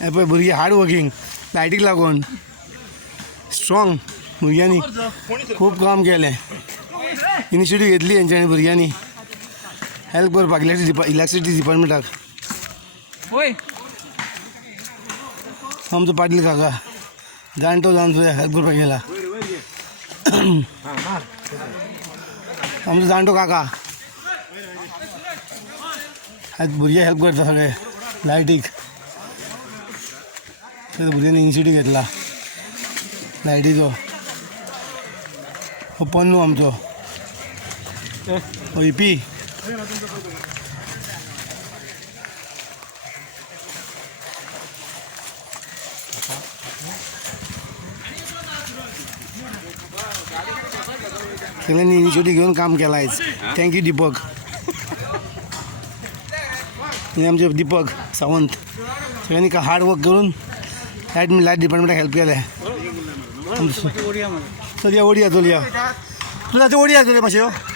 हे पळय भुरगीं हार्ड वर्किंग लायटीक लागून स्ट्रॉंग भुरग्यांनी खूब काम केलें इनिशिएटीव घेतली हेंच्यांनी भुरग्यांनी हेल्प करपाक इलेक्ट्रिसिटी डिपार्टमेंटाक आमचो पाटील काका जाणटो जावन सुद्दां हेल्प करपाक गेला आमचो जाणटो काका आज भुरगे हेल्प करता सगळे लायटीक भुरग्यांनी इनिशिएटीव घेतला लायटीचो हो पन्नू आमचो ओयपी सगळ्यांनी इनिशिएटीव घेऊन काम केलं आहे थँक्यू दीपक हे आमचे दीपक सावंत सगळ्यांनी का हार्ड वर्क करून लाईट डिपार्टमेंटाक हेल्प केलं आहे चल या ओडिया तुला ते ओडिया तुला मातशें